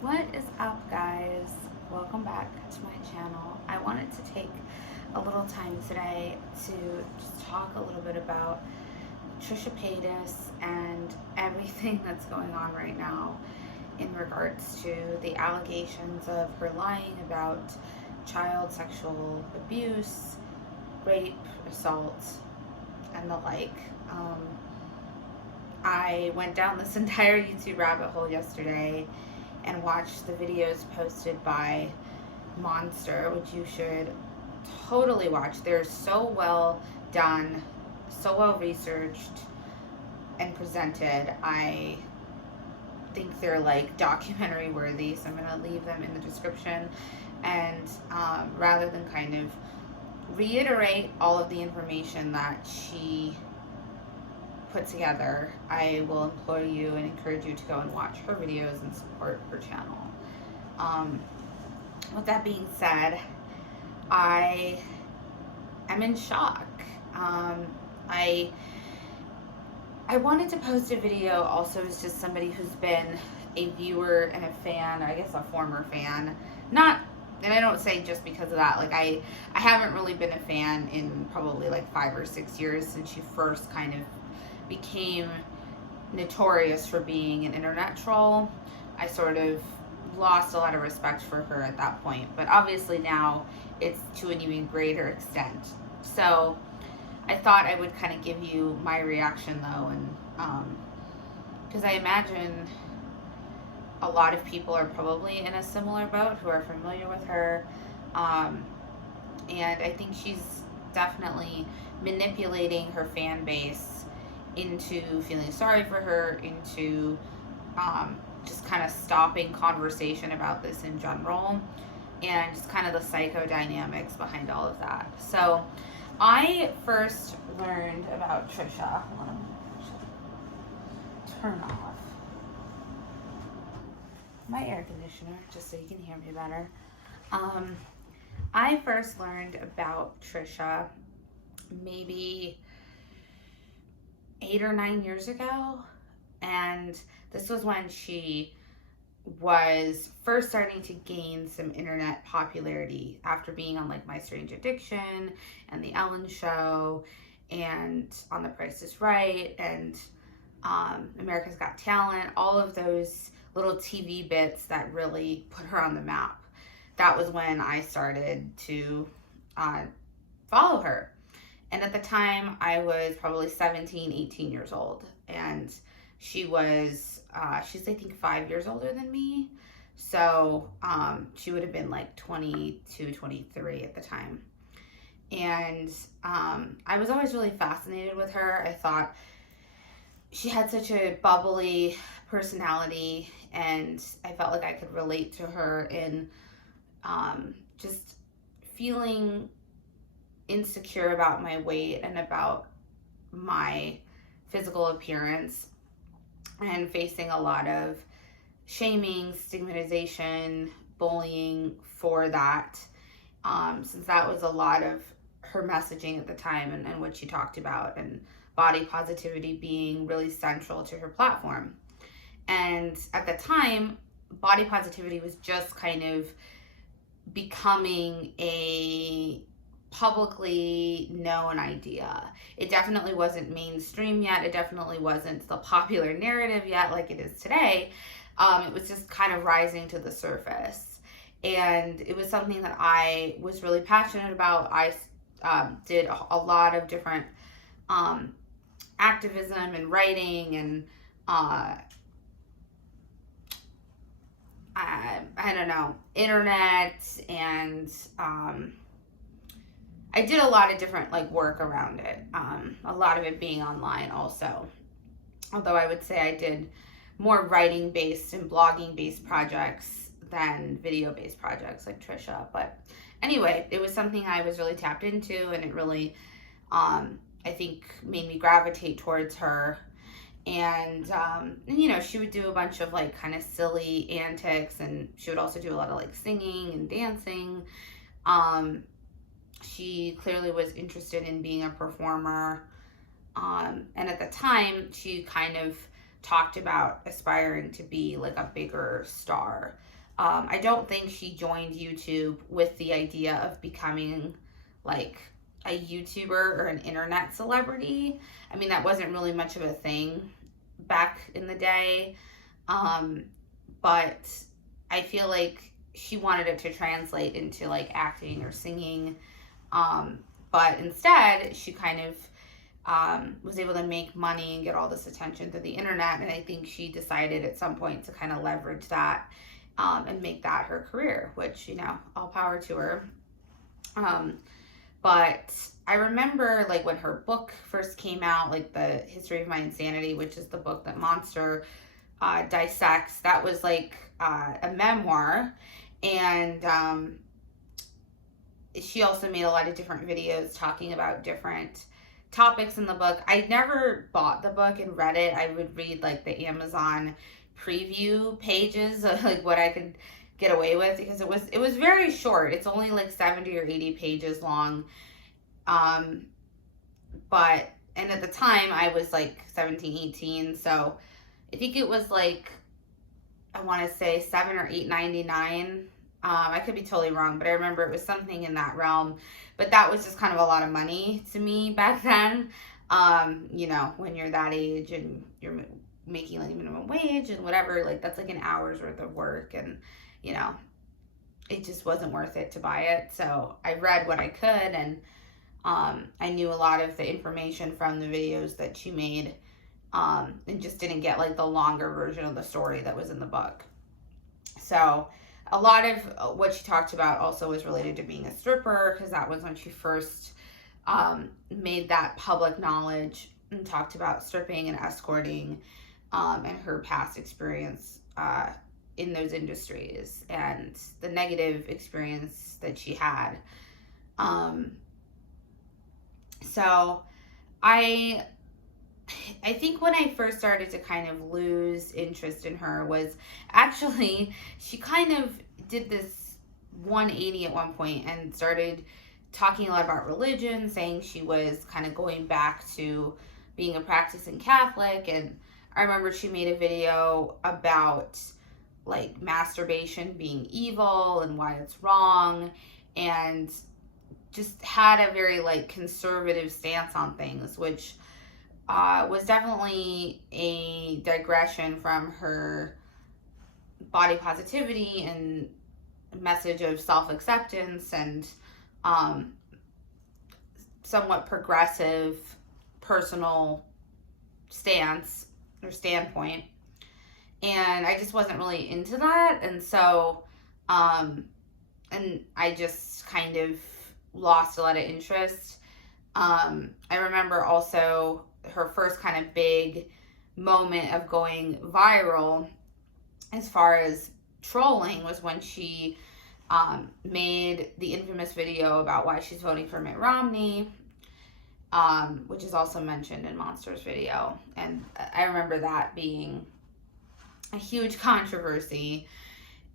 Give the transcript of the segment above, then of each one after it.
What is up, guys? Welcome back to my channel. I wanted to take a little time today to just talk a little bit about Trisha Paytas and everything that's going on right now in regards to the allegations of her lying about child sexual abuse, rape, assault, and the like. I went down this entire YouTube rabbit hole yesterday and watched the videos posted by Monster, which you should totally watch. They're so well done, so well researched and presented. I think they're like documentary worthy, so I'm going to leave them in the description. And rather than kind of reiterate all of the information that she put together, I will implore you and encourage you to go and watch her videos and support her channel. With that being said, I am in shock. I wanted to post a video also as just somebody who's been a viewer and a fan, I guess a former fan. Not, and I don't say just because of that, like I haven't really been a fan in probably like 5 or 6 years since she first kind of became notorious for being an internet troll. I sort of lost a lot of respect for her at that point, but obviously now it's to an even greater extent. So I thought I would kind of give you my reaction though, and because I imagine a lot of people are probably in a similar boat who are familiar with her, and I think she's definitely manipulating her fan base into feeling sorry for her, into just kind of stopping conversation about this in general, and just kind of the psychodynamics behind all of that. So I first learned about Trisha. Hold on, turn off my air conditioner just so you can hear me better. I first learned about Trisha maybe 8 or 9 years ago, and this was when she was first starting to gain some internet popularity after being on like My Strange Addiction and The Ellen Show and On The Price Is Right and America's Got Talent, all of those little TV bits that really put her on the map. That was when I started to follow her. And at the time, I was probably 17, 18 years old. And she was, she's I think 5 years older than me. So she would have been like 22, 23 at the time. And I was always really fascinated with her. I thought she had such a bubbly personality, and I felt like I could relate to her in just feeling insecure about my weight and about my physical appearance and facing a lot of shaming, stigmatization, bullying for that, since that was a lot of her messaging at the time, and what she talked about, and body positivity being really central to her platform. And at the time, body positivity was just kind of becoming a publicly known idea. It definitely wasn't mainstream yet. It definitely wasn't the popular narrative yet like it is today. It was just kind of rising to the surface. And it was something that I was really passionate about. I did a lot of different activism and writing and I don't know, internet, and I did a lot of different like work around it. A lot of it being online also. Although I would say I did more writing based and blogging based projects than video based projects like Trisha. But anyway, it was something I was really tapped into, and it really, I think, made me gravitate towards her. And you know, she would do a bunch of like kind of silly antics, and she would also do a lot of like singing and dancing. She clearly was interested in being a performer. And at the time, she kind of talked about aspiring to be like a bigger star. I don't think she joined YouTube with the idea of becoming like a YouTuber or an internet celebrity. I mean, that wasn't really much of a thing back in the day. But I feel like she wanted it to translate into like acting or singing. But instead, she kind of was able to make money and get all this attention through the internet. And I think she decided at some point to kind of leverage that and make that her career, which, you know, all power to her. But I remember like when her book first came out, like The History of My Insanity, which is the book that Monster dissects, that was like a memoir. And she also made a lot of different videos talking about different topics in the book. I never bought the book and read it. I would read like the Amazon preview pages of like what I could get away with, because it was very short. It's only like 70 or 80 pages long. But and at the time I was like 17, 18, so I think it was like, I want to say $7 or $8.99. I could be totally wrong, but I remember it was something in that realm. But that was just kind of a lot of money to me back then. You know, when you're that age and you're making like minimum wage and whatever, like that's like an hour's worth of work, and you know, it just wasn't worth it to buy it. So I read what I could, and I knew a lot of the information from the videos that she made, and just didn't get like the longer version of the story that was in the book. So a lot of what she talked about also was related to being a stripper, because that was when she first made that public knowledge and talked about stripping and escorting, and her past experience in those industries and the negative experience that she had. So I think when I first started to kind of lose interest in her was actually, she kind of did this 180 at one point and started talking a lot about religion, saying she was kind of going back to being a practicing Catholic. And I remember she made a video about like masturbation being evil and why it's wrong, and just had a very like conservative stance on things, which was definitely a digression from her body positivity and message of self-acceptance and somewhat progressive personal stance or standpoint. And I just wasn't really into that. And so, and I just kind of lost a lot of interest. I remember also her first kind of big moment of going viral as far as trolling was when she made the infamous video about why she's voting for Mitt Romney, which is also mentioned in Monster's video. And I remember that being a huge controversy.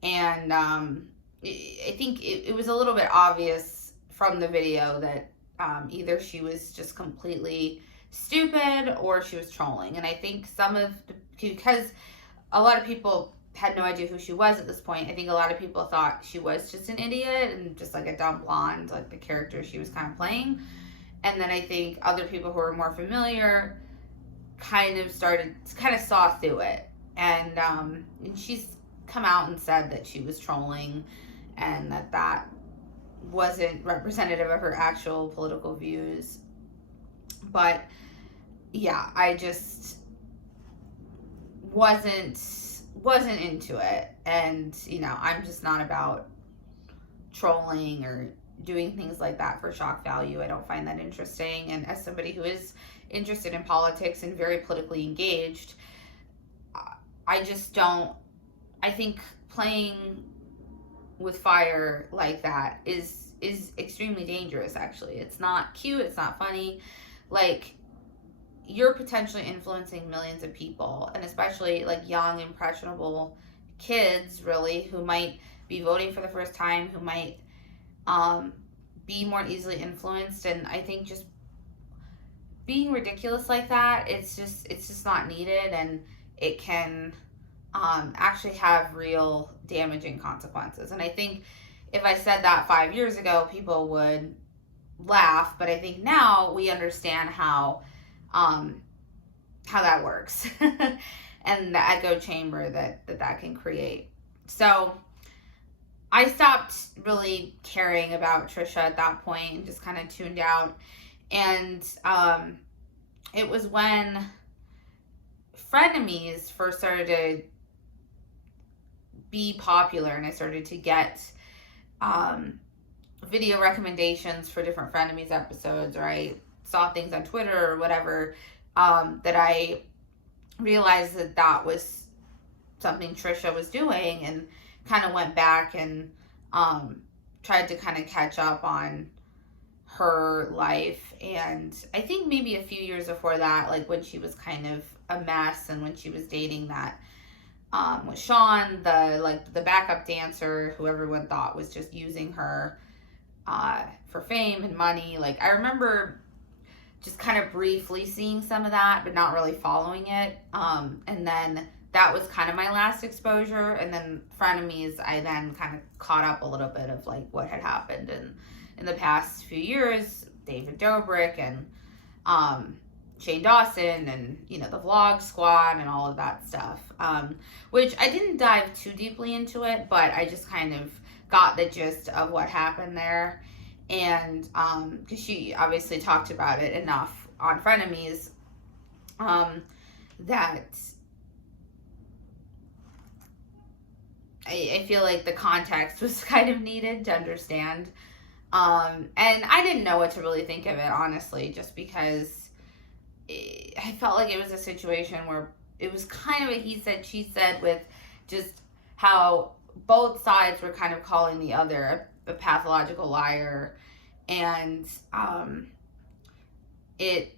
And I think it was a little bit obvious from the video that either she was just completely stupid or she was trolling. And I think because a lot of people had no idea who she was at this point, I think a lot of people thought she was just an idiot and just like a dumb blonde, like the character she was kind of playing. And then I think other people who were more familiar kind of saw through it. And she's come out and said that she was trolling and that wasn't representative of her actual political views. But yeah, I just wasn't into it. And you know, I'm just not about trolling or doing things like that for shock value. I don't find that interesting. And as somebody who is interested in politics and very politically engaged, I just don't. I think playing with fire like that is extremely dangerous. Actually, it's not cute, it's not funny. Like, you're potentially influencing millions of people, and especially like young impressionable kids, really, who might be voting for the first time, who might be more easily influenced. And I think just being ridiculous like that, it's just not needed. And it can actually have real damaging consequences. And I think if I said that 5 years ago, people would laugh, but I think now we understand how that works and the echo chamber that can create. So I stopped really caring about Trisha at that point and just kind of tuned out. And it was when frenemies first started to be popular, and I started to get video recommendations for different frenemies episodes, or I saw things on Twitter or whatever, that I realized that was something Trisha was doing, and kind of went back and tried to kind of catch up on her life. And I think maybe a few years before that, like when she was kind of a mess, and when she was dating that with Sean, the backup dancer who everyone thought was just using her for fame and money. Like, I remember just kind of briefly seeing some of that, but not really following it. And then that was kind of my last exposure. And then frenemies, I then kind of caught up a little bit of like what had happened in the past few years, David Dobrik and Shane Dawson, and the vlog squad and all of that stuff, which I didn't dive too deeply into it, but I just kind of got the gist of what happened there. And because she obviously talked about it enough on frenemies, that I feel like the context was kind of needed to understand. And I didn't know what to really think of it, honestly, just because I felt like it was a situation where it was kind of a he said, she said, with just how both sides were kind of calling the other a pathological liar. And it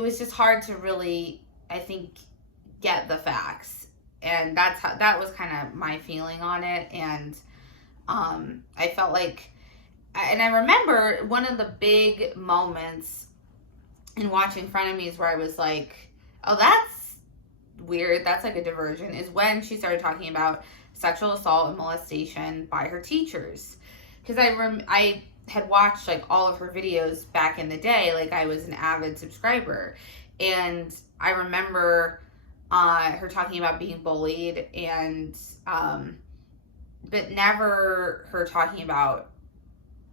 was just hard to really, I think, get the facts. And that was kind of my feeling on it. And I felt like, and I remember one of the big moments in watching frenemies where I was like, oh, that's weird, that's like a diversion, is when she started talking about sexual assault and molestation by her teachers. Because I had watched like all of her videos back in the day, like I was an avid subscriber, and I remember her talking about being bullied, and but never her talking about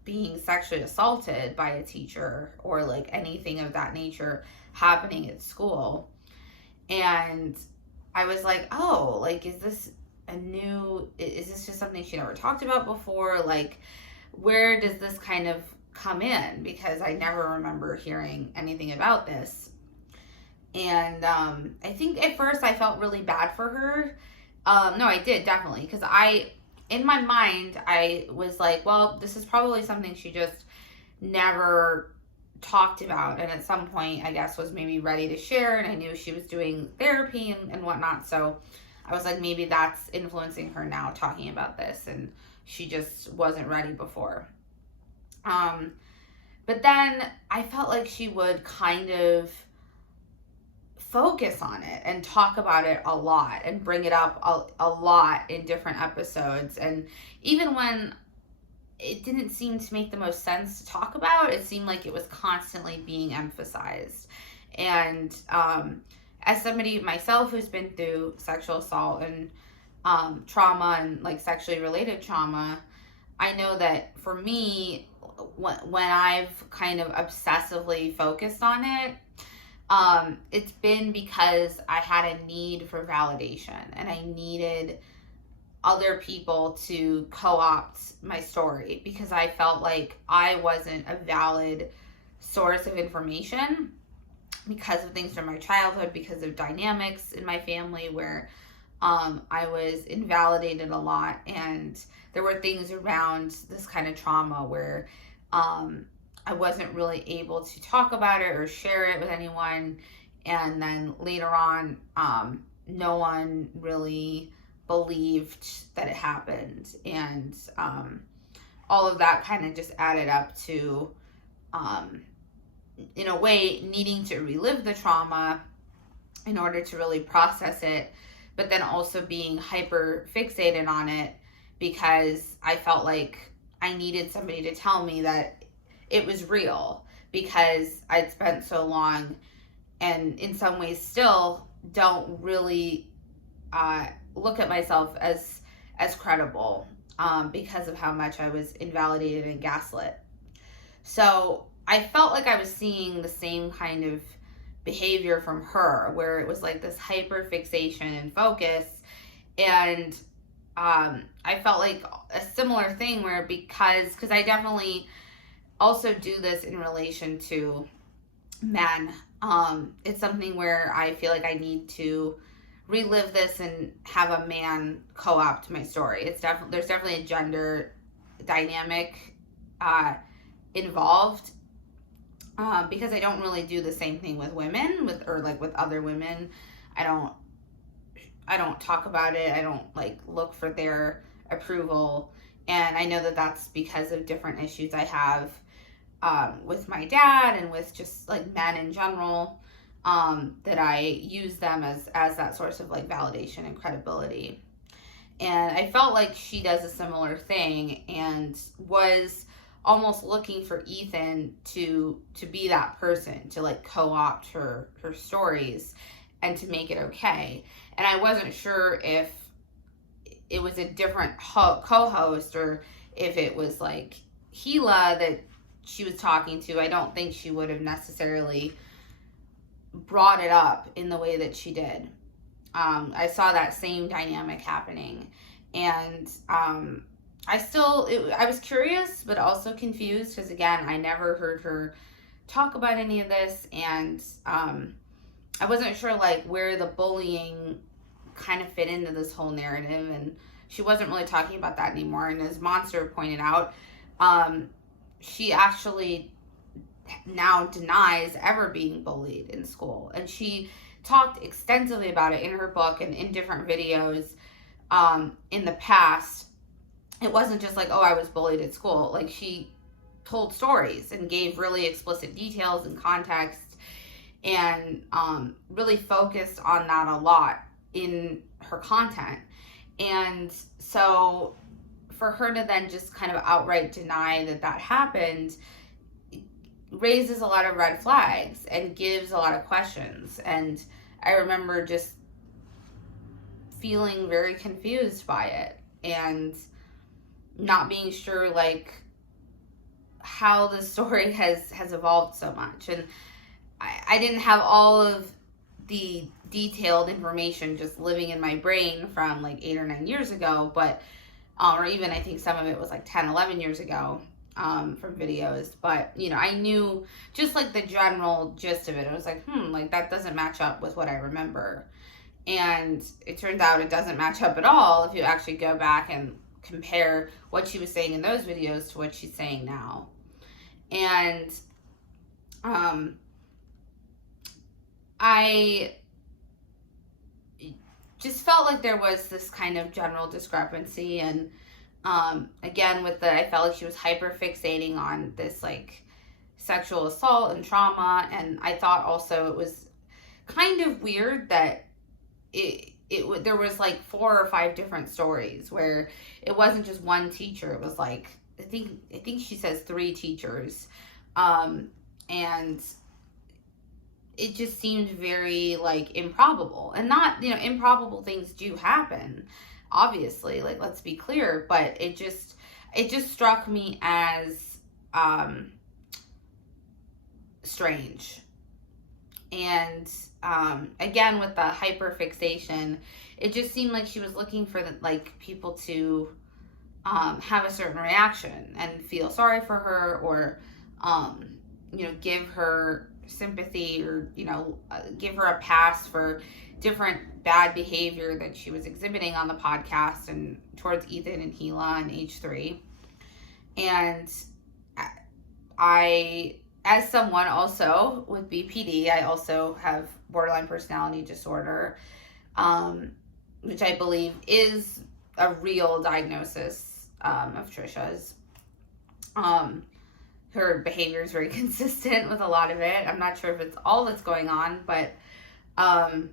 being sexually assaulted by a teacher or like anything of that nature happening at school. And I was like, oh, like, is this just something she never talked about before? Like, where does this kind of come in? Because I never remember hearing anything about this. And I think at first I felt really bad for her. No, I did, definitely, because in my mind, I was like, well, this is probably something she just never talked about, and at some point, I guess, was maybe ready to share, and I knew she was doing therapy and whatnot, so I was like, maybe that's influencing her now talking about this, and she just wasn't ready before. But then I felt like she would kind of focus on it and talk about it a lot and bring it up a lot in different episodes. And even when it didn't seem to make the most sense to talk about, it seemed like it was constantly being emphasized. And as somebody myself who's been through sexual assault and trauma and like sexually related trauma, I know that for me, when I've kind of obsessively focused on it, it's been because I had a need for validation, and I needed other people to co-opt my story, because I felt like I wasn't a valid source of information because of things from my childhood, because of dynamics in my family where I was invalidated a lot, and there were things around this kind of trauma where I wasn't really able to talk about it or share it with anyone. And then later on, no one really believed that it happened. And all of that kind of just added up to, in a way, needing to relive the trauma in order to really process it, but then also being hyper fixated on it because I felt like I needed somebody to tell me that it was real, because I'd spent so long and in some ways still don't really look at myself as credible, because of how much I was invalidated and gaslit. So I felt like I was seeing the same kind of behavior from her, where it was like this hyper fixation and focus. And I felt like a similar thing where, because I definitely also do this in relation to men. It's something where I feel like I need to relive this and have a man co-opt my story. There's definitely a gender dynamic involved, because I don't really do the same thing with women, with other women. I don't talk about it. I don't like look for their approval, and I know that that's because of different issues I have with my dad and with just like men in general, that I use them as that source of like validation and credibility. And I felt like she does a similar thing and was almost looking for Ethan to be that person, to like co-opt her stories and to make it okay. And I wasn't sure if it was a different co-host or if it was like Gila that she was talking to. I don't think she would have necessarily brought it up in the way that she did. I saw that same dynamic happening, and I was curious, but also confused, because again, I never heard her talk about any of this, and I wasn't sure like where the bullying kind of fit into this whole narrative, and she wasn't really talking about that anymore. And as Monster pointed out, she actually now denies ever being bullied in school, and she talked extensively about it in her book and in different videos in the past. It wasn't just like, oh, I was bullied at school. Like, she told stories and gave really explicit details and context, and really focused on that a lot in her content. And so for her to then just kind of outright deny that happened raises a lot of red flags and gives a lot of questions. And I remember just feeling very confused by it and not being sure like how the story has evolved so much. And I didn't have all of the detailed information just living in my brain from like 8 or 9 years ago, but or even I think some of it was like 10, 11 years ago, from videos. But, you know, I knew just like the general gist of it. I was like, like that doesn't match up with what I remember. And it turns out it doesn't match up at all if you actually go back and compare what she was saying in those videos to what she's saying now. And I just felt like there was this kind of general discrepancy. And again, I felt like she was hyper fixating on this like sexual assault and trauma. And I thought also it was kind of weird that there was like 4 or 5 different stories where it wasn't just one teacher. It was like, I think she says 3 teachers. And it just seemed very like improbable, and not, you know, improbable things do happen, obviously, like, let's be clear, but it just struck me as strange. And again, with the hyperfixation, it just seemed like she was looking for people to have a certain reaction and feel sorry for her, or give her sympathy, or give her a pass for different bad behavior that she was exhibiting on the podcast and towards Ethan and Gila and H3. And I, as someone also with BPD, I also have borderline personality disorder, which I believe is a real diagnosis of Trisha's. Her behavior is very consistent with a lot of it. I'm not sure if it's all that's going on, but Um,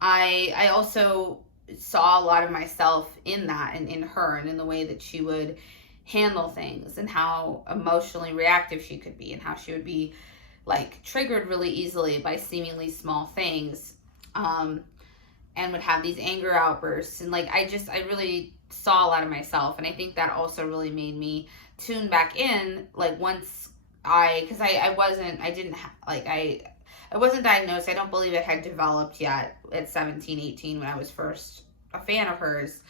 I also saw a lot of myself in that and in her and in the way that she would handle things and how emotionally reactive she could be and how she would be like triggered really easily by seemingly small things, and would have these anger outbursts. And like I really saw a lot of myself, and I think that also really made me tune back in. Like once because I wasn't, I didn't like I wasn't diagnosed. I don't believe it had developed yet at 17, 18 when I was first a fan of hers.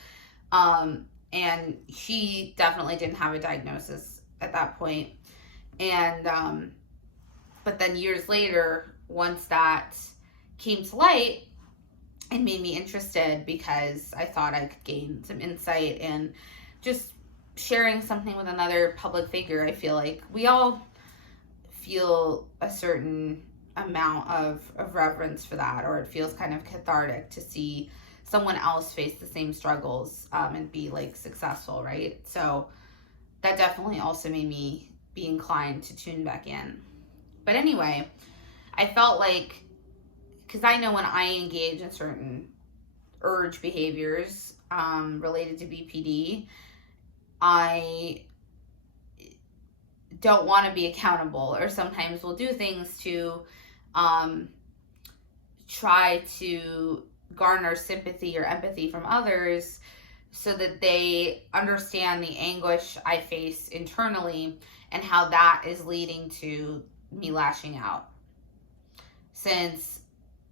And she definitely didn't have a diagnosis at that point. And but then years later, once that came to light, it made me interested because I thought I could gain some insight, and just sharing something with another public figure. I feel like we all feel a certain amount of reverence for that, or it feels kind of cathartic to see someone else face the same struggles, and be like successful, right? So that definitely also made me be inclined to tune back in. But anyway, I felt like, because I know when I engage in certain urge behaviors related to BPD, I don't want to be accountable, or sometimes will do things to try to garner sympathy or empathy from others so that they understand the anguish I face internally and how that is leading to me lashing out. Since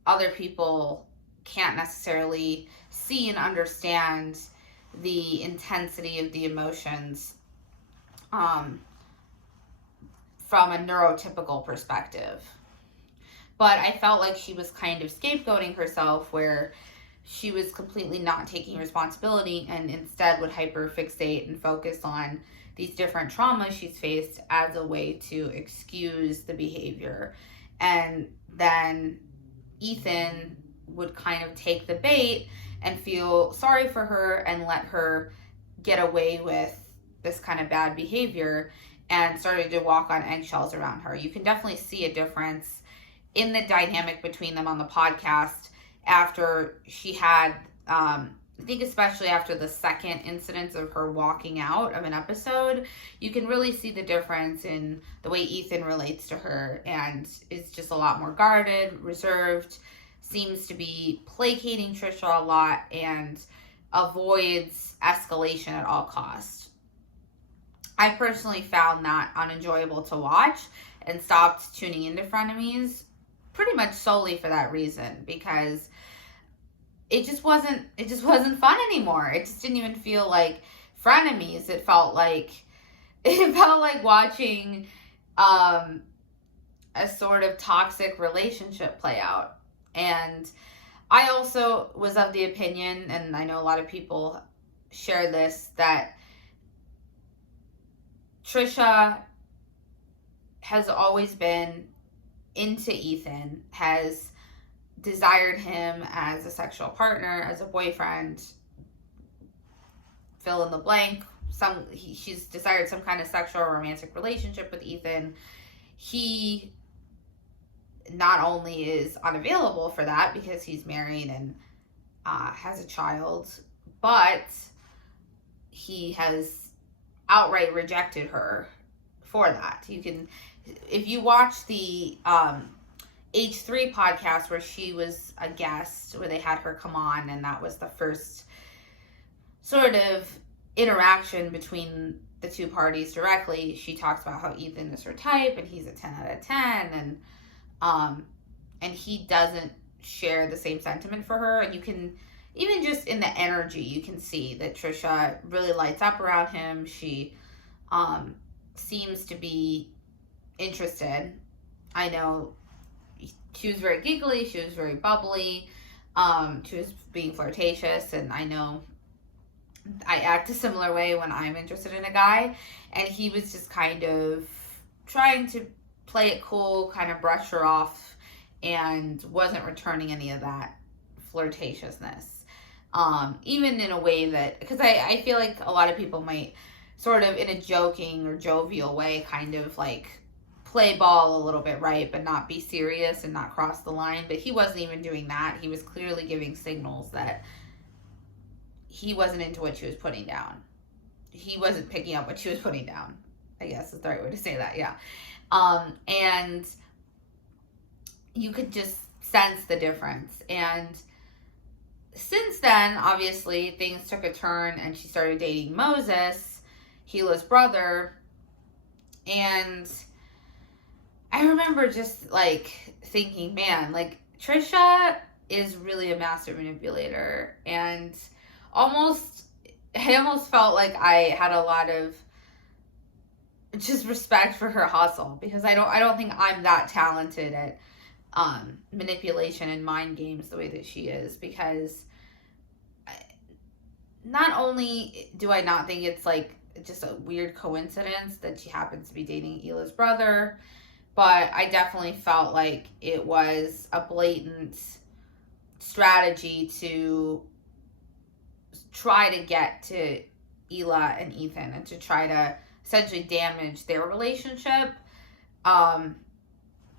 other people can't necessarily see and understand the intensity of the emotions from a neurotypical perspective. But I felt like she was kind of scapegoating herself, where she was completely not taking responsibility and instead would hyperfixate and focus on these different traumas she's faced as a way to excuse the behavior. And then Ethan would kind of take the bait and feel sorry for her and let her get away with this kind of bad behavior, and started to walk on eggshells around her. You can definitely see a difference in the dynamic between them on the podcast after she had, I think especially after the second incidence of her walking out of an episode, you can really see the difference in the way Ethan relates to her, and is just a lot more guarded, reserved, seems to be placating Trisha a lot, and avoids escalation at all costs. I personally found that unenjoyable to watch and stopped tuning into frenemies pretty much solely for that reason, because it just wasn't fun anymore. It just didn't even feel like frenemies. It felt like watching a sort of toxic relationship play out. And I also was of the opinion, and I know a lot of people share this, that Trisha has always been into Ethan, has desired him as a sexual partner, as a boyfriend, fill in the blank. She's desired some kind of sexual or romantic relationship with Ethan. He not only is unavailable for that because he's married and has a child, but he has outright rejected her for that. You can, if you watch the H3 podcast where she was a guest, where they had her come on, and that was the first sort of interaction between the two parties directly, she talks about how Ethan is her type and he's a 10 out of 10, and he doesn't share the same sentiment for her. And you can, even just in the energy, you can see that Trisha really lights up around him. She seems to be interested. I know she was very giggly, she was very bubbly, she was being flirtatious, and I know I act a similar way when I'm interested in a guy, and he was just kind of trying to play it cool, kind of brush her off, and wasn't returning any of that flirtatiousness. Even in a way that, because I feel like a lot of people might sort of in a joking or jovial way kind of like play ball a little bit, right? But not be serious and not cross the line. But he wasn't even doing that. He was clearly giving signals that he wasn't into what she was putting down. He wasn't picking up what she was putting down, I guess is the right way to say that, yeah. And you could just sense the difference. And since then, obviously, things took a turn and she started dating Moses, Hila's brother. And I remember just like thinking, man, like Trisha is really a master manipulator. And I almost felt like I had a lot of just respect for her hustle, because I don't think I'm that talented at manipulation and mind games the way that she is, because not only do I not think it's like just a weird coincidence that she happens to be dating Hila's brother, but I definitely felt like it was a blatant strategy to try to get to Hila and Ethan and to try to essentially damage their relationship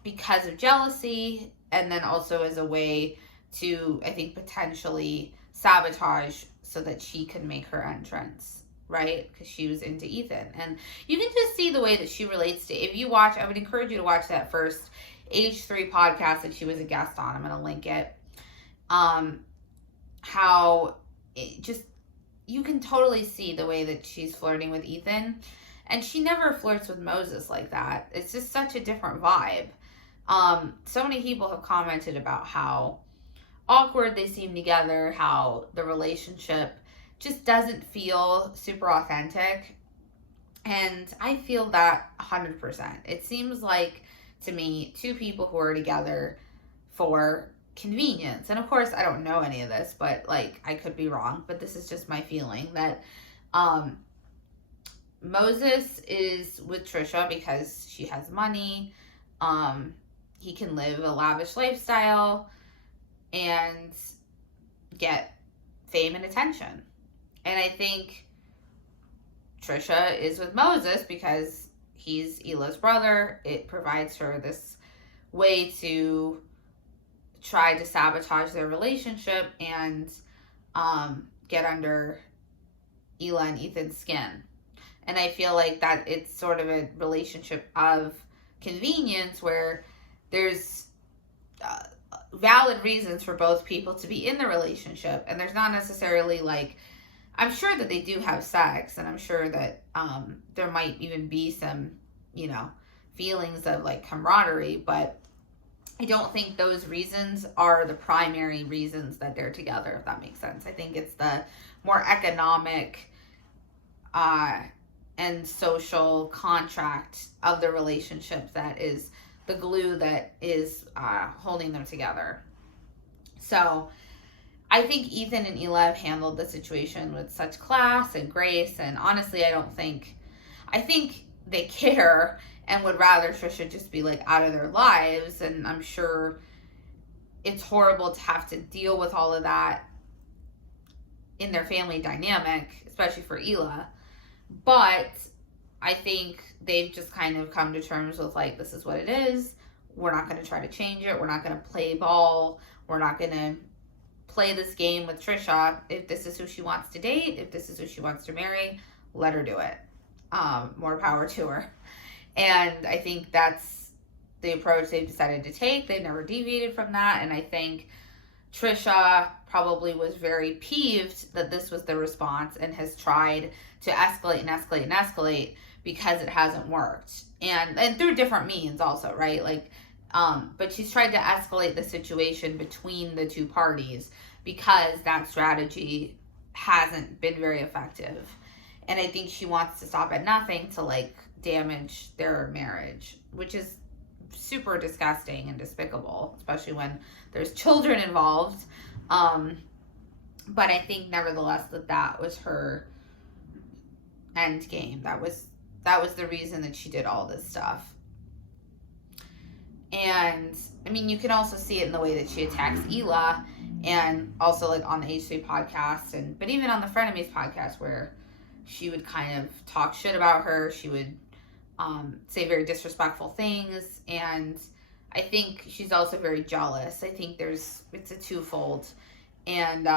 because of jealousy, and then also as a way to, I think, potentially sabotage so that she could make her entrance, right? Because she was into Ethan. And you can just see the way that she relates to, if you watch, I would encourage you to watch that first H3 podcast that she was a guest on. I'm going to link it. How it just, you can totally see the way that she's flirting with Ethan. And she never flirts with Moses like that. It's just such a different vibe. So many people have commented about how awkward they seem together, how the relationship just doesn't feel super authentic. And I feel that 100%. It seems like, to me, two people who are together for convenience. And of course, I don't know any of this, but like, I could be wrong, but this is just my feeling that Moses is with Trisha because she has money. He can live a lavish lifestyle and get fame and attention. And I think Trisha is with Moses because he's Hila's brother. It provides her this way to try to sabotage their relationship and get under Hila and Ethan's skin. And I feel like that it's sort of a relationship of convenience where there's valid reasons for both people to be in the relationship. And there's not necessarily like, I'm sure that they do have sex, and I'm sure that there might even be some, feelings of like camaraderie, but I don't think those reasons are the primary reasons that they're together, if that makes sense. I think it's the more economic and social contract of the relationship that is the glue that is holding them together. So I think Ethan and Hila have handled the situation with such class and grace, and honestly, I think they care and would rather Trisha just be like out of their lives. And I'm sure it's horrible to have to deal with all of that in their family dynamic, especially for Hila. But I think they've just kind of come to terms with like, this is what it is. We're not going to try to change it. We're not going to play ball. We're not going to play this game with Trisha. If this is who she wants to date, if this is who she wants to marry, let her do it. More power to her. And I think that's the approach they've decided to take. They've never deviated from that. And I think Trisha probably was very peeved that this was the response and has tried to escalate and escalate and escalate because it hasn't worked. And through different means also, right? Like, but she's tried to escalate the situation between the two parties because that strategy hasn't been very effective. And I think she wants to stop at nothing to like damage their marriage, which is super disgusting and despicable, especially when there's children involved. But I think nevertheless that was her end game. That was the reason that she did all this stuff. And I mean, you can also see it in the way that she attacks Hila, and also like on the H3 podcast, but even on the Frenemies podcast, where she would kind of talk shit about her. She would say very disrespectful things. And I think she's also very jealous. I think it's a twofold. And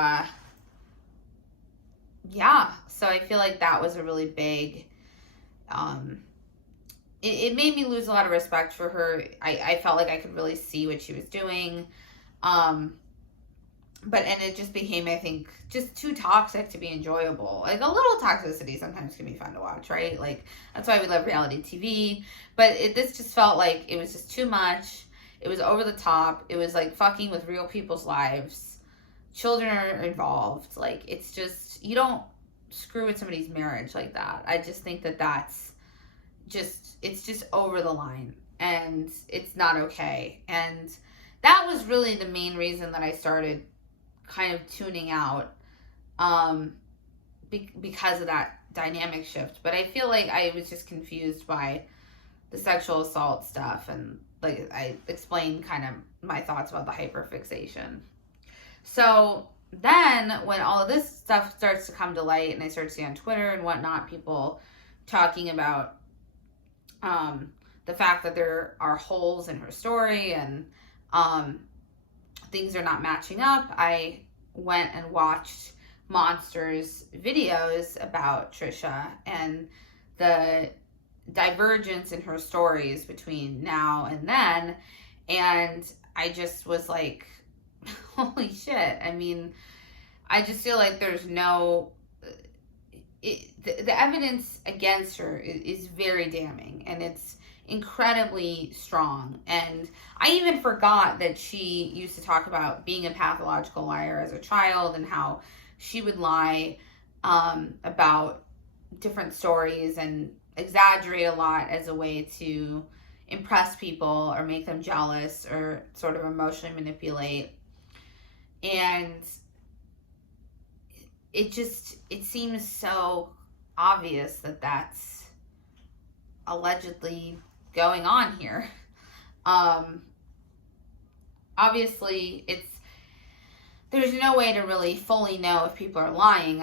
yeah, so I feel like that was a really big, it made me lose a lot of respect for her. I felt like I could really see what she was doing. Um, and it just became, I think, just too toxic to be enjoyable. Like, a little toxicity sometimes can be fun to watch, right? Like, that's why we love reality TV. But this just felt like it was just too much. It was over the top. It was like fucking with real people's lives. Children are involved. Like, it's just, you don't screw with somebody's marriage like that. I just think that that's just, it's just over the line, and it's not okay. And that was really the main reason that I started kind of tuning out, because of that dynamic shift. But I feel like I was just confused by the sexual assault stuff, and like I explained kind of my thoughts about the hyperfixation. So then when all of this stuff starts to come to light, and I start to see on Twitter and whatnot, people talking about the fact that there are holes in her story, and things are not matching up, I went and watched Monster's videos about Trisha and the divergence in her stories between now and then. And I just was like, holy shit. I mean, I just feel like there's no, the evidence against her is very damning, and it's incredibly strong. And I even forgot that she used to talk about being a pathological liar as a child, and how she would lie about different stories and exaggerate a lot as a way to impress people or make them jealous or sort of emotionally manipulate. And it seems so obvious that that's allegedly going on here. Obviously, there's no way to really fully know if people are lying.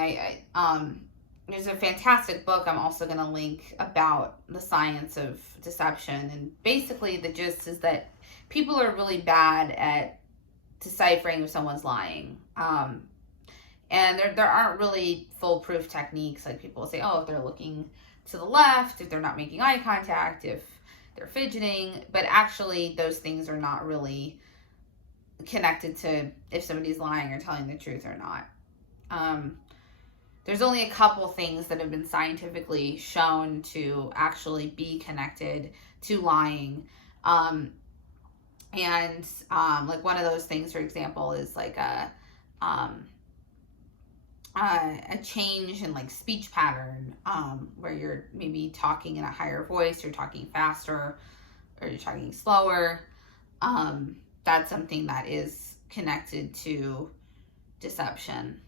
There's a fantastic book I'm also going to link about the science of deception, and basically the gist is that people are really bad at deciphering if someone's lying. And there aren't really foolproof techniques. Like, people say, oh, if they're looking to the left, if they're not making eye contact, if they're fidgeting. But actually, those things are not really connected to if somebody's lying or telling the truth or not. There's only a couple things that have been scientifically shown to actually be connected to lying. Like, one of those things, for example, is like a change in like speech pattern, where you're maybe talking in a higher voice, you're talking faster, or you're talking slower. That's something that is connected to deception.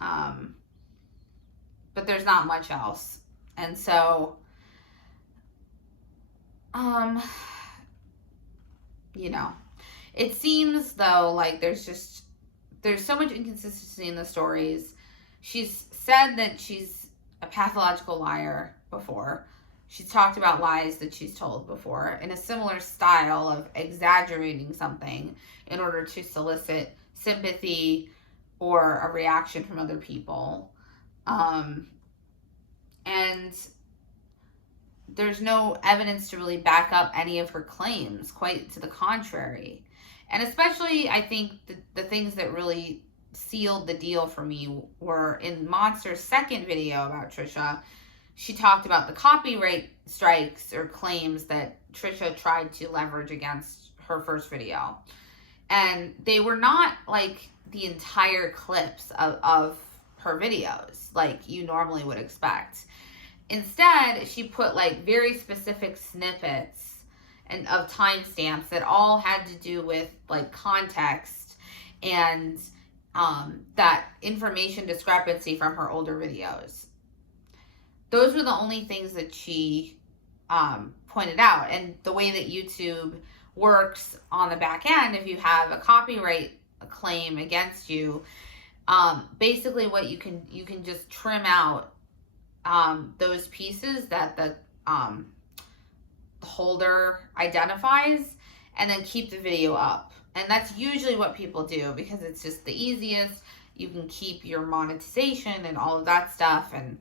But there's not much else. And so, it seems though like there's so much inconsistency in the stories. She's said that she's a pathological liar before. She's talked about lies that she's told before in a similar style of exaggerating something in order to solicit sympathy or a reaction from other people. And there's no evidence to really back up any of her claims, quite to the contrary. And especially, I think the things that really sealed the deal for me were in Monster's second video about Trisha. She talked about the copyright strikes or claims that Trisha tried to leverage against her first video. And they were not like the entire clips of her videos like you normally would expect. Instead, she put like very specific snippets and of timestamps that all had to do with like context and that information discrepancy from her older videos. Those were the only things that she pointed out. And the way that YouTube works on the back end, if you have a copyright claim against you, basically what you can just trim out those pieces that the holder identifies, and then keep the video up. And that's usually what people do because it's just the easiest. You can keep your monetization and all of that stuff, and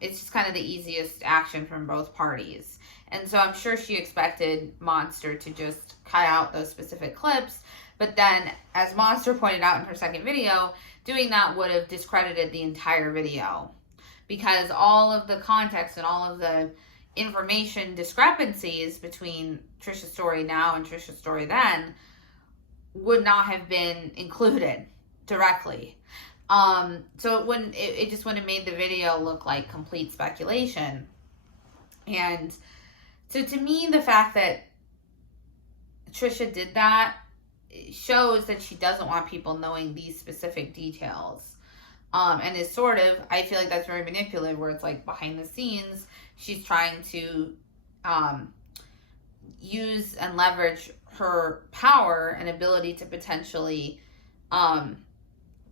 it's just kind of the easiest action from both parties. And so I'm sure she expected Monster to just cut out those specific clips, but then, as Monster pointed out in her second video, doing that would have discredited the entire video because all of the context and all of the information discrepancies between Trisha's story now and Trisha's story then would not have been included directly. So it just wouldn't have made the video look like complete speculation. And so to me, the fact that Trisha did that shows that she doesn't want people knowing these specific details. And is sort of, I feel like that's very manipulative, where it's like behind the scenes, she's trying to use and leverage her power and ability to potentially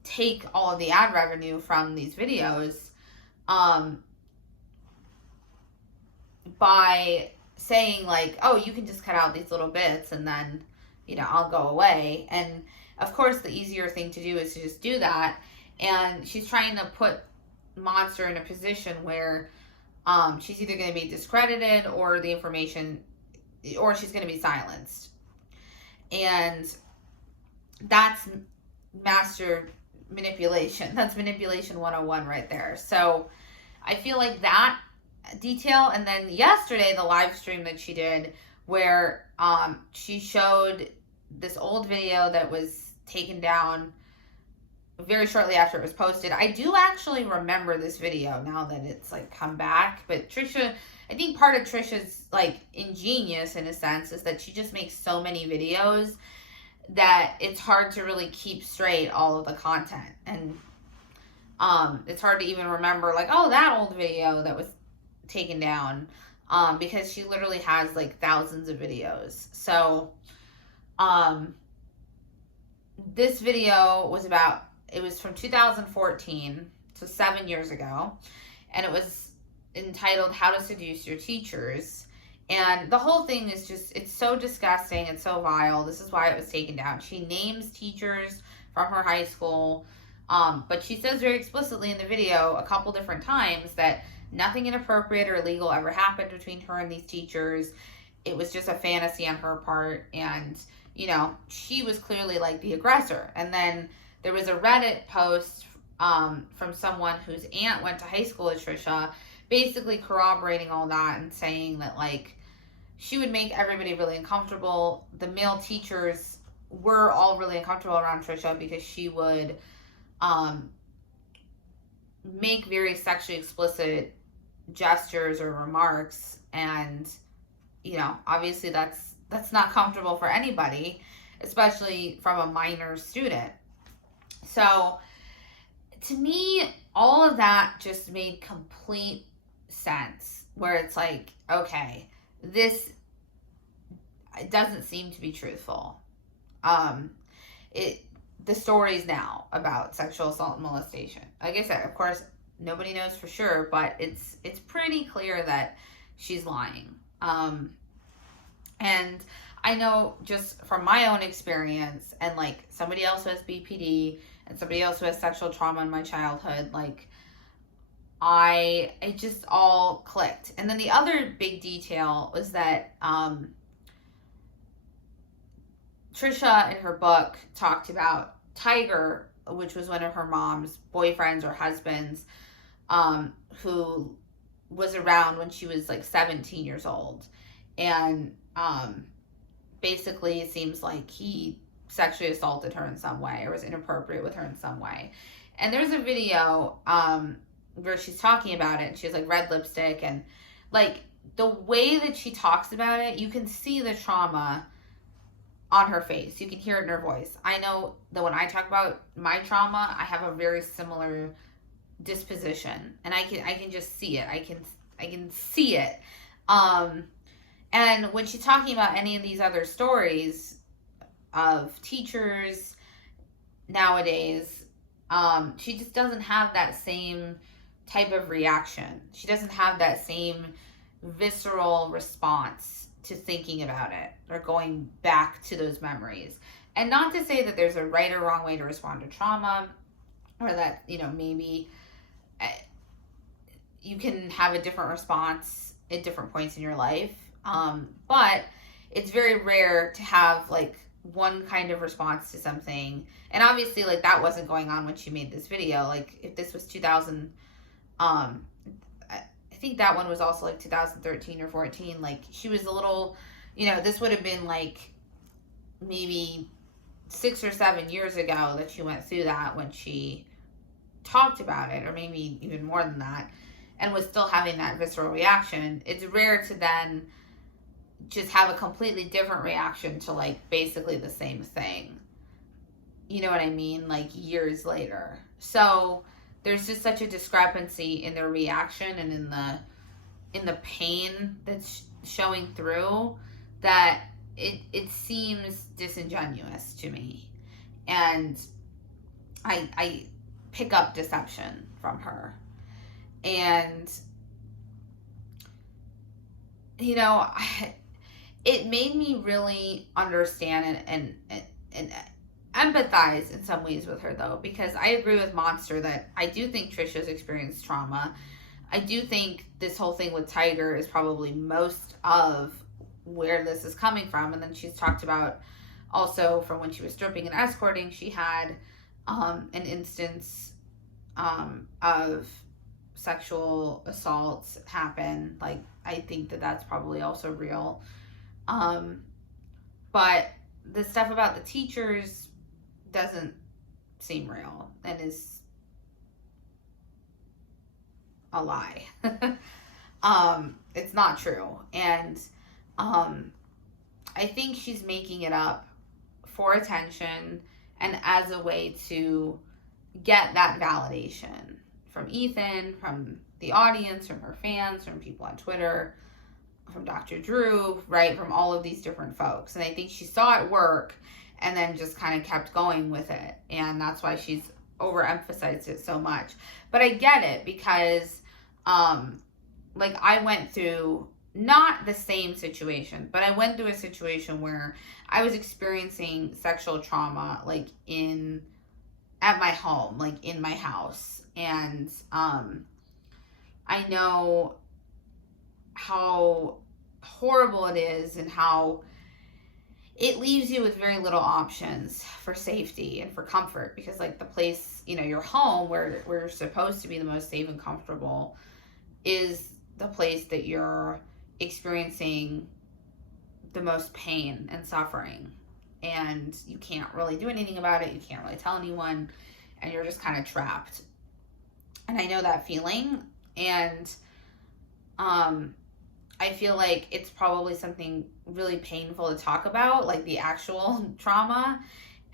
take all of the ad revenue from these videos by saying like, oh, you can just cut out these little bits and then, I'll go away. And of course, the easier thing to do is to just do that. And she's trying to put Monster in a position where she's either going to be discredited or the information, or she's going to be silenced. And that's master manipulation. That's manipulation 101 right there. So I feel like that detail. And then yesterday, the live stream that she did where she showed this old video that was taken down very shortly after it was posted. I do actually remember this video now that it's like come back. But Trisha, I think part of Trisha's like ingenious in a sense is that she just makes so many videos that it's hard to really keep straight all of the content. And it's hard to even remember like, oh, that old video that was taken down, because she literally has like thousands of videos. So this video was from 2014, so 7 years ago, and it was entitled How to Seduce Your Teachers. And the whole thing is just, it's so disgusting, it's so vile. This is why it was taken down. She names teachers from her high school, but she says very explicitly in the video a couple different times that nothing inappropriate or illegal ever happened between her and these teachers. It was just a fantasy on her part, and she was clearly like the aggressor. And then there was a Reddit post from someone whose aunt went to high school with Trisha, basically corroborating all that and saying that like she would make everybody really uncomfortable. The male teachers were all really uncomfortable around Trisha because she would make very sexually explicit gestures or remarks, and obviously that's not comfortable for anybody, especially from a minor student. So to me, all of that just made complete sense, where it's like, okay, this doesn't seem to be truthful. The stories now about sexual assault and molestation, like I said, of course nobody knows for sure, but it's pretty clear that she's lying. And I know just from my own experience, and like somebody else who has BPD and somebody else who has sexual trauma in my childhood, like it just all clicked. And then the other big detail was that Trisha in her book talked about Tiger, which was one of her mom's boyfriends or husbands, who was around when she was like 17 years old. And basically it seems like he sexually assaulted her in some way or was inappropriate with her in some way. And there's a video where she's talking about it, and she has like red lipstick, and like the way that she talks about it, you can see the trauma on her face. You can hear it in her voice. I know that when I talk about my trauma, I have a very similar disposition, and I can just see it. I can see it. And when she's talking about any of these other stories of teachers nowadays, she just doesn't have that same type of reaction. She doesn't have that same visceral response to thinking about it or going back to those memories. And not to say that there's a right or wrong way to respond to trauma, or that, maybe you can have a different response at different points in your life. But it's very rare to have like one kind of response to something. And obviously, like, that wasn't going on when she made this video. Like, if this was 2000, I think that one was also like 2013 or 14. Like, she was a little, this would have been like maybe 6 or 7 years ago that she went through that when she talked about it, or maybe even more than that, and was still having that visceral reaction. It's rare to then just have a completely different reaction to like basically the same thing. You know what I mean? Like years later. So there's just such a discrepancy in their reaction and in the pain that's showing through that it seems disingenuous to me. And I pick up deception from her. And it made me really understand and empathize in some ways with her, though, because I agree with Monster that I do think Trisha's experienced trauma. I do think this whole thing with Tiger is probably most of where this is coming from. And then she's talked about also from when she was stripping and escorting, she had an instance of sexual assaults happen. Like, I think that that's probably also real. But the stuff about the teachers doesn't seem real and is a lie. It's not true. And I think she's making it up for attention and as a way to get that validation from Ethan, from the audience, from her fans, from people on Twitter, from Dr. Drew, right? From all of these different folks. And I think she saw it work and then just kind of kept going with it. And that's why she's overemphasized it so much. But I get it because, like, I went through not the same situation, but I went through a situation where I was experiencing sexual trauma, like, at my home, like in my house. And I know how horrible it is and how it leaves you with very little options for safety and for comfort, because like the place, your home where you're supposed to be the most safe and comfortable is the place that you're experiencing the most pain and suffering, and you can't really do anything about it. You can't really tell anyone, and you're just kind of trapped. And I know that feeling, and I feel like it's probably something really painful to talk about, like the actual trauma.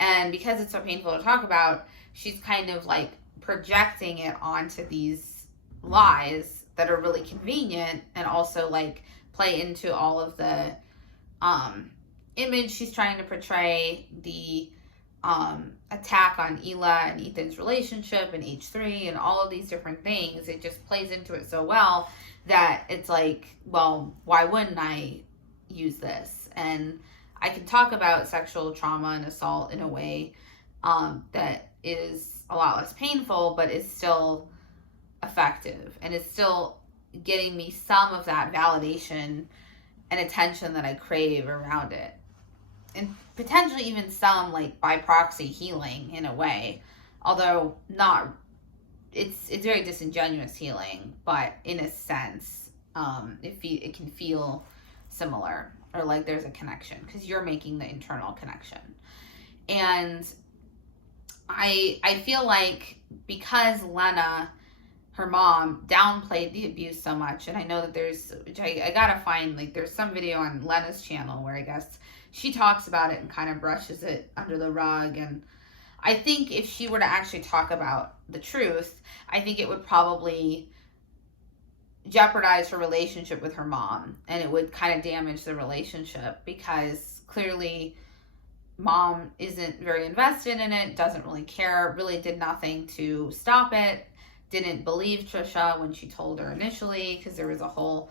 And because it's so painful to talk about, she's kind of like projecting it onto these lies that are really convenient and also like play into all of the image she's trying to portray, the attack on Ela and Ethan's relationship and H3 and all of these different things. It just plays into it so well that it's like, well, why wouldn't I use this? And I can talk about sexual trauma and assault in a way that is a lot less painful, but is still effective and is still getting me some of that validation and attention that I crave around it. And potentially even some like by proxy healing in a way, although not, it's very disingenuous healing, but in a sense, it can feel similar, or like there's a connection because you're making the internal connection. And I feel like because Lena, her mom, downplayed the abuse so much, and I know that I gotta find, like, there's some video on Lena's channel where I guess she talks about it and kind of brushes it under the rug. And I think if she were to actually talk about the truth, I think it would probably jeopardize her relationship with her mom, and it would kind of damage the relationship because clearly mom isn't very invested in it, doesn't really care, really did nothing to stop it, didn't believe Trisha when she told her initially, because there was a whole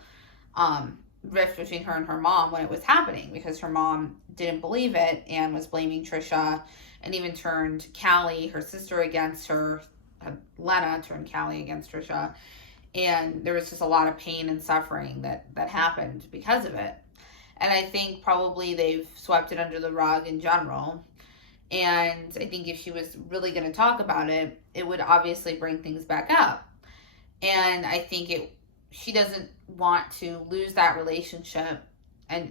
rift between her and her mom when it was happening, because her mom didn't believe it and was blaming Trisha, and even turned Callie, her sister, against her. Lena turned Callie against Trisha, and there was just a lot of pain and suffering that happened because of it. And I think probably they've swept it under the rug in general. And I think if she was really going to talk about it, it would obviously bring things back up. And I think she doesn't want to lose that relationship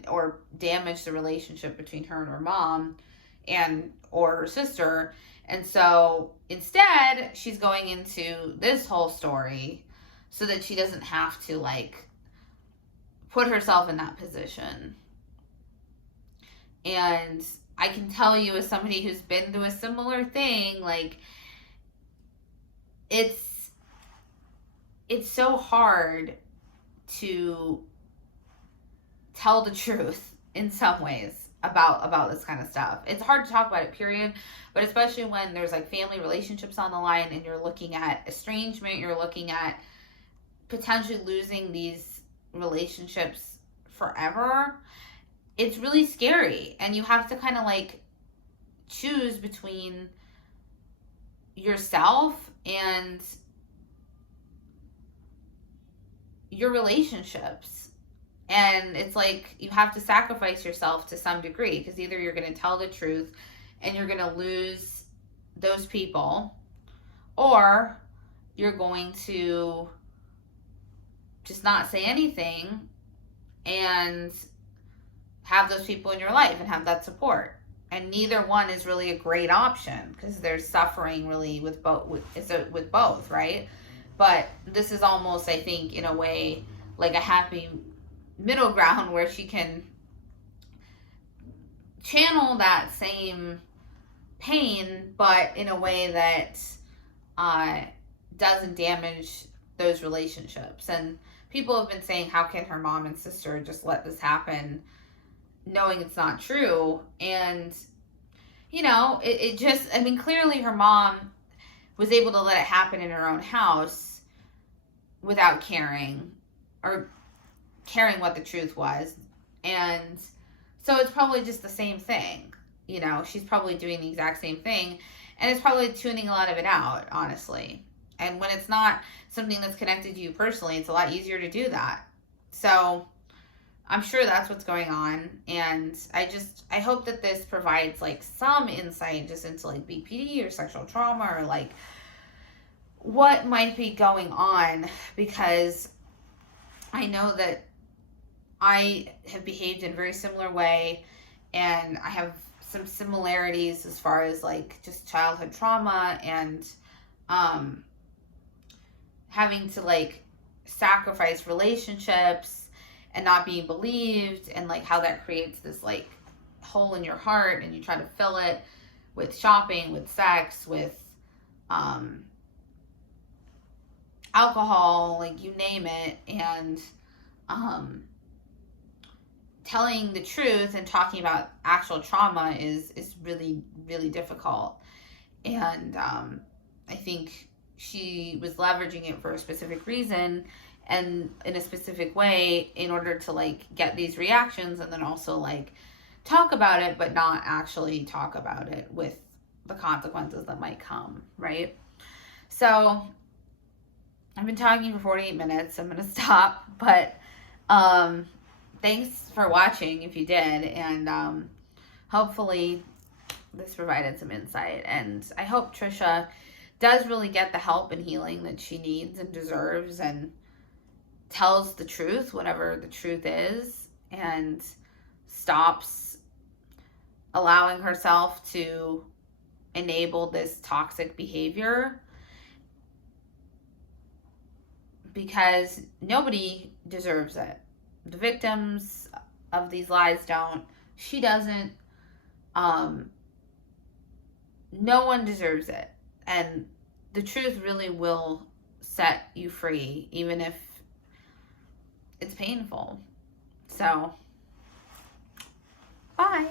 or damage the relationship between her and her mom or her sister. And so instead, she's going into this whole story so that she doesn't have to put herself in that position. And I can tell you, as somebody who's been through a similar thing, it's so hard to tell the truth in some ways about this kind of stuff. It's hard to talk about it, period. But especially when there's family relationships on the line, and you're looking at estrangement, you're looking at potentially losing these relationships forever. It's really scary, and you have to kind of choose between yourself and your relationships. And it's you have to sacrifice yourself to some degree, because either you're going to tell the truth and you're going to lose those people, or you're going to just not say anything and have those people in your life and have that support. And neither one is really a great option, because there's suffering really with both, right? But this is almost, I think, in a way, a happy middle ground where she can channel that same pain, but in a way that doesn't damage those relationships. And people have been saying, how can her mom and sister just let this happen, knowing it's not true? And it just, clearly her mom was able to let it happen in her own house without caring what the truth was. And so it's probably just the same thing. She's probably doing the exact same thing, and it's probably tuning a lot of it out, honestly. And when it's not something that's connected to you personally, it's a lot easier to do that. So I'm sure that's what's going on. And I hope that this provides some insight just into BPD or sexual trauma, or what might be going on, because I know that I have behaved in a very similar way, and I have some similarities as far as just childhood trauma and having to sacrifice relationships and not being believed, and how that creates this hole in your heart, and you try to fill it with shopping, with sex, with alcohol, you name it. And telling the truth and talking about actual trauma is really, really difficult. And I think she was leveraging it for a specific reason and in a specific way, in order to get these reactions, and then also talk about it, but not actually talk about it with the consequences that might come, right? So I've been talking for 48 minutes. I'm going to stop, but thanks for watching if you did, and hopefully this provided some insight. And I hope Trisha does really get the help and healing that she needs and deserves, and tells the truth, whatever the truth is, and stops allowing herself to enable this toxic behavior, because nobody deserves it. The victims of these lies don't. She doesn't. No one deserves it. And the truth really will set you free, even if it's painful. So, bye.